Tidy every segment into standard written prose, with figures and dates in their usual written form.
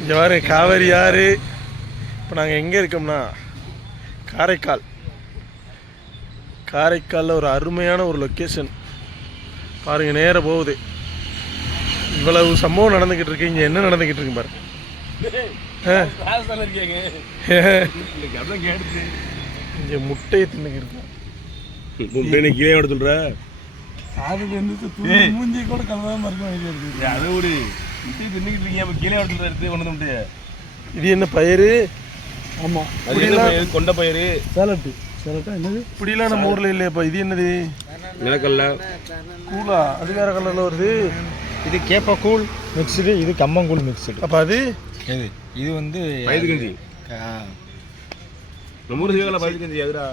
இங்கே பாரு காவேரி யாரு. இப்போ நாங்கள் எங்கே இருக்கோம்னா காரைக்காலில் ஒரு அருமையான ஒரு லொக்கேஷன் பாருங்கள். நேராக போகுது. இவ்வளவு சம்பவம் நடந்துக்கிட்டு இருக்கு. இங்கே என்ன நடந்துக்கிட்டு இருக்கு பாருங்க. இங்கே முட்டையை தின்னுக்கிட்டு கீழே விட சொல்ற மூஞ்சி கூட கலவாம இருக்கும். அதை விடு தின்னுக்கிட்டு இருக்கீங்க. அப்போ கீழே விட சொல்ற எடுத்து கொண்டு வந்து. இது என்ன பயிறு? ஆமாம், கொண்ட பயிறு. சேலட்டு என்னது? இப்படிலாம் நம்ம ஊரில் இல்லையாப்பா. இது என்னது? நிலக்கல்ல கூலா. அது வேற கலரில் வருது. இது கேப்பா கூழ் மிக்ஸ்டு, இது கம்மங்கூழ் மிக்ஸ்டு. அப்போ அது இது வந்து வயது கஞ்சி. நம்ம ஊர் சீக்கிரம் வயது கஞ்சி. அதுடா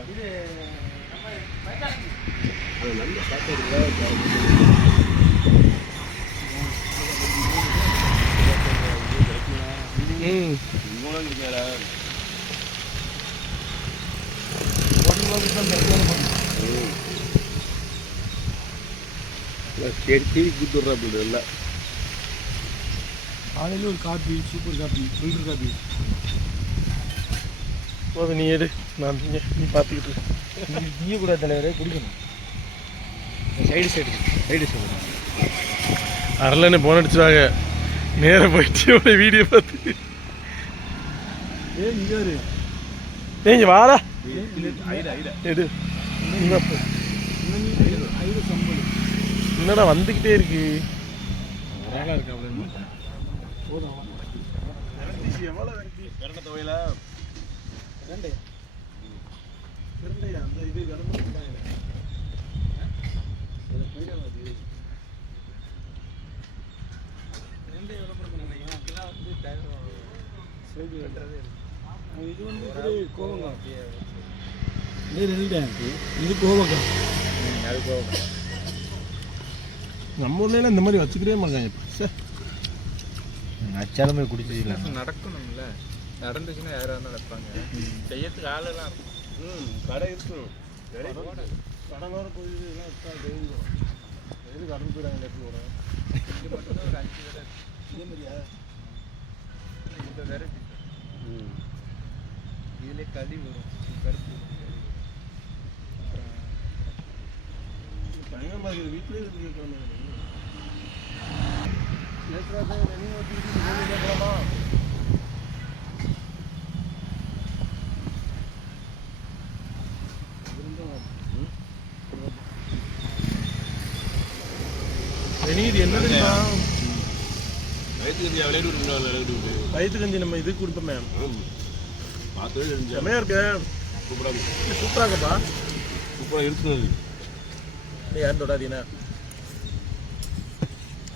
நல்ல காலையில் ஒரு coffee, super coffee, filter coffee போதும். நீ எடு, நான் நீ பார்த்துக்கிட்டு நீ கூட தலைவரே குடிக்கணும். சைடு அரலன்னு போன் அடிச்சுவாங்க. நேராக போயிட்டு வீடியோ பார்த்து இங்கே வாடா எடு. என்னடா வந்துக்கிட்டே இருக்கு. இது கோவக்காய். நம்ம ஊர்ல இந்த மாதிரி வச்சுக்கிட்டே மாட்டாங்க. அச்சாலும் போய் குடிச்சதில்லை. நடக்கணும்ல, நடந்துச்சுன்னா யாராக இருந்தாலும் வைப்பாங்க. செய்யறதுக்கு ஆளெல்லாம் இருக்கும். கடை இருக்கும். கடை வேறு போயிடுது. எது கடந்து போயிடாங்க. இது மட்டும்தான் ஒரு 5 வேலை இதே மாதிரியா. இந்த வெரைட்டி இதிலே களி வரும், கருப்பு வீட்டிலே என்னதுன்னா வயிற்று கஞ்சி. நம்ம இது கொடுப்போமே. செம்மையா இருக்கு. சூப்பரா இருக்கப்பா. சூப்பராக இருக்குது. யாரும் தொடாதீனா?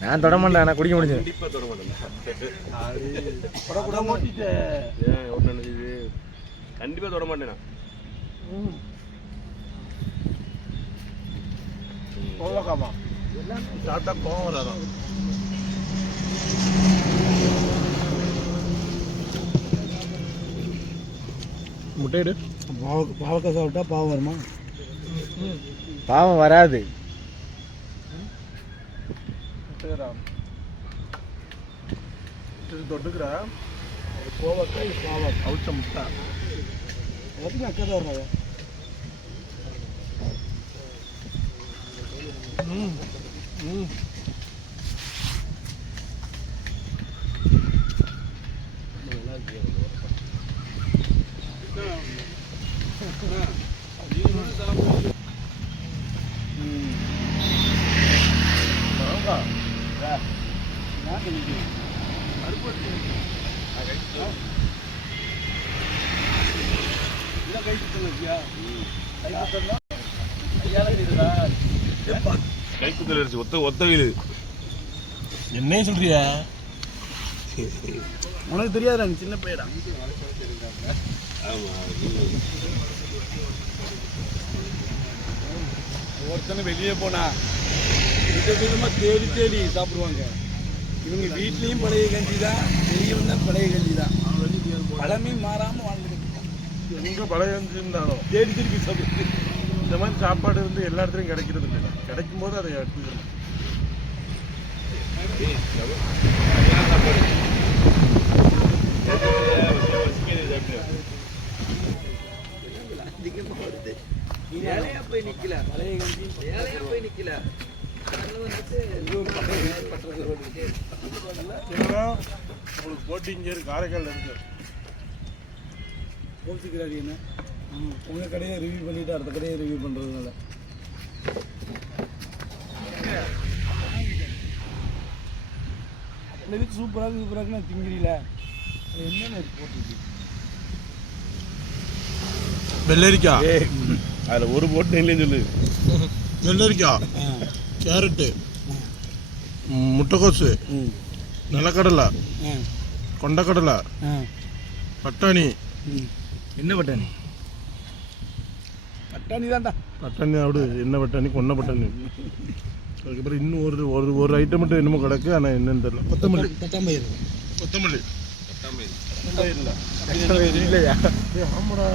நான் தொட மாட்டேன். நான் குடிக்க முடிஞ்சு. கண்டிப்பாக தொட மாட்டேன். கண்டிப்பாக தொட மாட்டேன். கோவக்காமா சாப்பிட்டா கோவம் வராதான். முட்டையிடு. பாவக்காய் சாப்பிட்டா பாவம் வருமா? பாவம் வராது. தொட்டுக்கிறா கோவக்காய் பாவம் அவுச்ச முட்டை எல்லாத்துக்கும் அக்கா தான் வர்றாங்க. என்னையும் சொல்றியா? உனக்கு தெரியாதா? சின்ன பையடா. ஒருத்தனை வெளியே போனா விதவிதமா தேடி தேடி சாப்பிடுவாங்க. இவங்க வீட்லயும் பழைய கஞ்சி தான், வெளியும் தான் பழைய கஞ்சி தான். பழமே மாறாம வாழ்ந்துட்டு எங்க பழைய கஞ்சி இருந்தாலும் தேடி திருப்பி சாப்பிட்டு. இந்த மாதிரி சாப்பாடு வந்து எல்லா இடத்துலையும் கிடைக்கிறது இல்லை. கிடைக்கும் போது அதை எடுத்துக்கணும். உங்களுக்கு போட்டு இங்கே இருக்கு காரைக்கால் இருக்கு கோச்சிக்கிறாரு என்ன உங்கள் கடையை ரிவ்யூ பண்ணிவிட்டு அடுத்த கடையை ரிவ்யூ பண்ணுறதுனால இதுக்கு சூப்பராக நான் திங்கிறீல அது என்னென்ன போட்டுருக்கு வெள்ளரிக்காய் அதில் ஒரு போட்டு இல்லைன்னு சொல்லு வெள்ளரிக்காய் கேரட்டு முட்டைக்கோசு நிலக்கடலை கொண்டக்கடலை பட்டாணி என்ன பட்டாணி பட்டாணி தான்டா பட்டாணி அப்படி என்ன பட்டாணி கொன்ன பட்டாணி அதுக்கப்புறம் இன்னும் ஒரு ஐட்டம் மட்டும் என்னமோ கிடக்கு ஆனால் என்னன்னு தெரியல கொத்தமல்லி கொத்தமல்லி இல்லையா ஆமாடா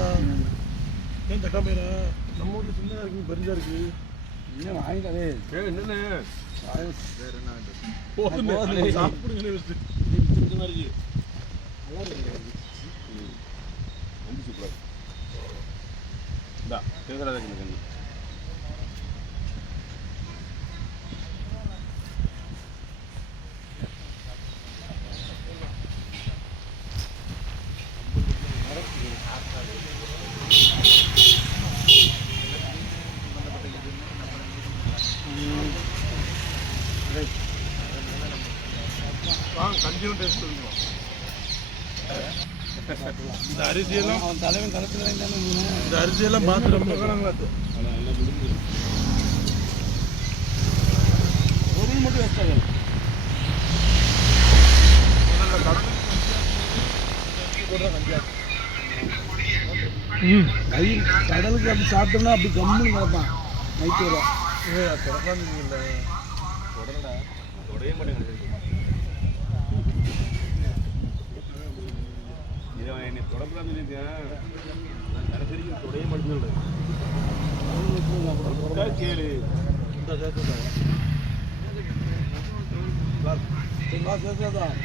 ஏன் தட்டாம்பயிரா நம்ம வீட்டில் சின்னதாக இருக்கு பெருசாக இருக்கு இன்னும் வாங்கிட்டாலே என்னென்ன வேற என்ன சாப்பிடுங்க கண்டிப்பாக டேஸ்ட் இருக்கும் இந்த அரிசியெல்லாம் அவன் தலைவன் கலத்துல வாங்கிட்டானே இந்த அரிசியெல்லாம் பார்த்து ரொம்ப காலங்களா பொருள் மட்டும் வேஸ்ட் ஆகும் கடலுக்கு அப்படி சாப்பிட்டோம்னா அப்படி கம்முன்னு கிடப்பான் நைட்டு வரும் தொடவே மாட்டேங்குது என்னை தொடக்கூடாது சொல்லியிருக்கேன் கடைசிக்கு தொடவே மாட்டேங்குது கேளு இந்த சேர்த்து சேர்த்தாதான்